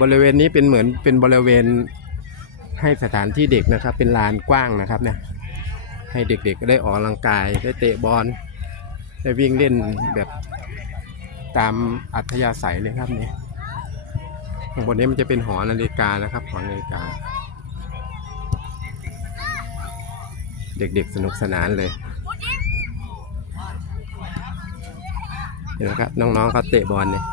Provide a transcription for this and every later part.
บริเวณนี้เป็นเหมือนเป็นบริเวณให้สถานที่เด็กนะครับ เป็นลานกว้างนะครับเนี่ยให้เด็กๆได้ออกกำลังกายได้เตะบอลได้วิ่งเล่นแบบตามอัธยาศัยเลยครับนี่ข้างบนนี้มันจะเป็นหอนาฬิกานะครับหอนาฬิกา เด็กๆสนุกสนานเลยเห็นไหมครับน้องๆเขาเตะบอลเนี่ย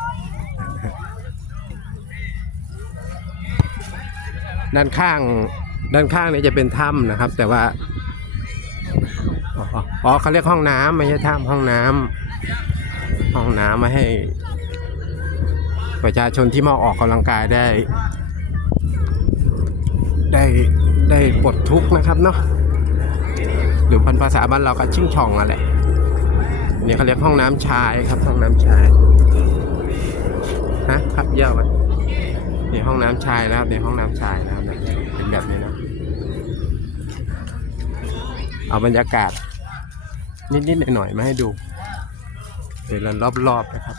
ด้านข้าง ด้านข้างนี่จะเป็นถ้ำนะครับ แต่ว่าอ๋อเขาเรียกห้องน้ำไม่ใช่ถ้ำห้องน้ำห้องน้ำมาให้ ประชาชนที่มาออกกำลังกายได้ ได้ได้ปลดทุกข์นะครับเนาะหรือพันภาษาบ้านเราก็ชิ่งช่องอะแหละนี่ยเขาเรียกห้องน้ำชายครับห้องน้ำชายฮะครับเยี่ยมะนี่ห้องน้ำชายนะครับในห้องน้ำชายนะครับเป็นแบบนี้นะเอาบรรยากาศ นิดๆหน่อยๆมาให้ดูเดี๋ยวเรารอบๆนะครับ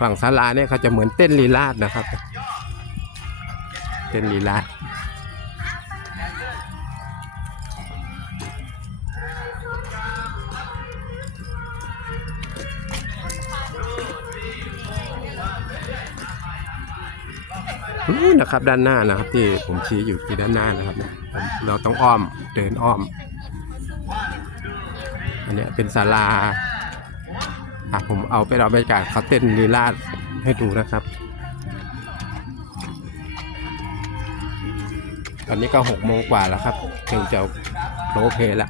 ฝั่งศาลาเนี่ยเขาจะเหมือนเต้นลีลาดนะครับ เต้นลีลาด นู่นนะครับด้านหน้านะครับ ที่ผมชี้อยู่ที่ด้านหน้านะครับ เราต้องอ้อมเดินอ้อม อันนี้เป็นศาลาอะผมเอาไปเราบรรยากาศเขาเต้นลีลาดให้ดูนะครับ ตอนนี้ก็หกโมงกว่าแล้วครับถึงจะโลเพลละ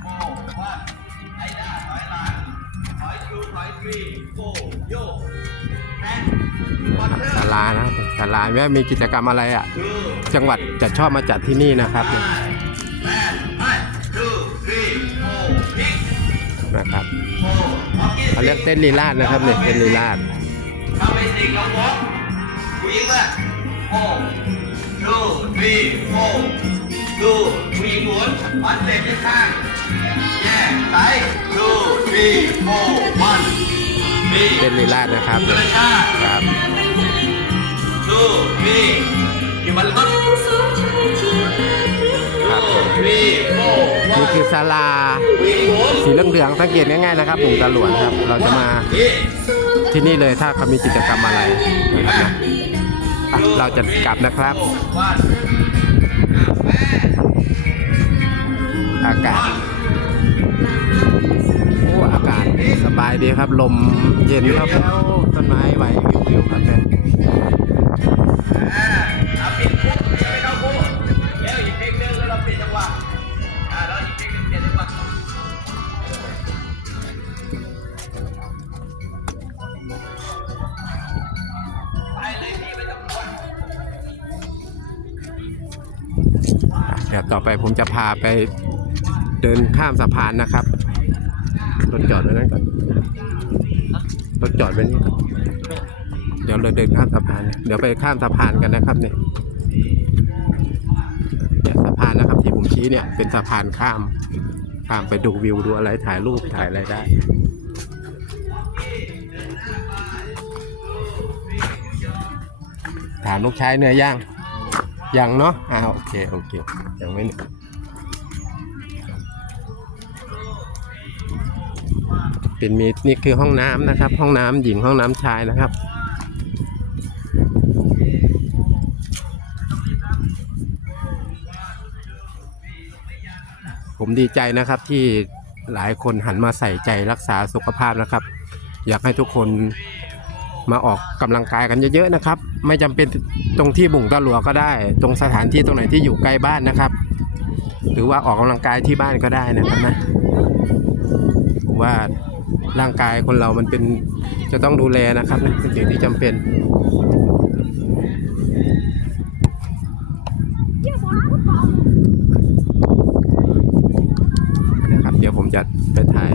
นะครับ ศาลานะศาลาแม้มีกิจกรรมอะไรอะ จังหวัดจะชอบมาจัดที่นี่นะครับนะครับเขาเรียกเต้นลีลาดนะครับเนี่ยเต้นลีลาดถ้าไม่ติงเราวอล์กผู้หญิงละโอ้ดูดีโอ้ดูผู้หญิงหมุนมันเต็มที่ข้างแย่ไปดูดีโอ้มัน เต้นลีลาดนะครับครับดูดีอยู่บนรถครับผมนี่คือศาลาผู้หญิงหมุนสีเหลืองๆสังเกตง่ายๆนะครับหมู่ตาหลวนครับ เราจะมาที่นี่เลยถ้าเขามีกิจกรรมอะไรนะครับนะเราจะกลับนะครับ อากาศากาศสบายดีครับ ลมเย็นครับแล้วต้นไม้ไหววิวครับเนี่ยอ่าเอาปิดคุกไม่ต้องคุกเดี๋ยวอีกเพลงนึงแล้วเราเปลี่ยนจังหวะอ่าแล้วอีกเพลงนึงเปลี่ยนจังหวะเดี๋ยวต่อไปผมจะพาไปเดินข้ามสะพานนะครับ รถจอดไว้นั่นก่อนรถจอดไว้นี่ก่อนเดี๋ยวเราเดินข้ามสะพาน เดี๋ยวไปข้ามสะพานกันนะครับเนี่ยเนี่ยสะพานนะครับที่ผมชี้เนี่ยเป็นสะพานข้าม ข้ามไปดูวิวดูอะไรถ่ายรูปถ่ายอะไรได้ถามลูกชายเหนื่อยย่างยังเนาะอ่าโอเค โอเคยังไม่ เป็นมีนี่คือห้องน้ำนะครับ ห้องน้ำหญิงห้องน้ำชายนะครับ ผมดีใจนะครับที่หลายคนหันมาใส่ใจรักษาสุขภาพนะครับ อยากให้ทุกคนมาออกกำลังกายกันเยอะๆนะครับ ไม่จำเป็นตรงที่บุ่งตะหลัวก็ได้ ตรงสถานที่ตรงไหนที่อยู่ใกล้บ้านนะครับ หรือว่าออกกำลังกายที่บ้านก็ได้นะครับนะว่า ร่างกายคนเรามันเป็นจะต้องดูแลนะครับเป็นสิ่งที่จำเป็น นะครับ เดี๋ยวผมจะไปถ่าย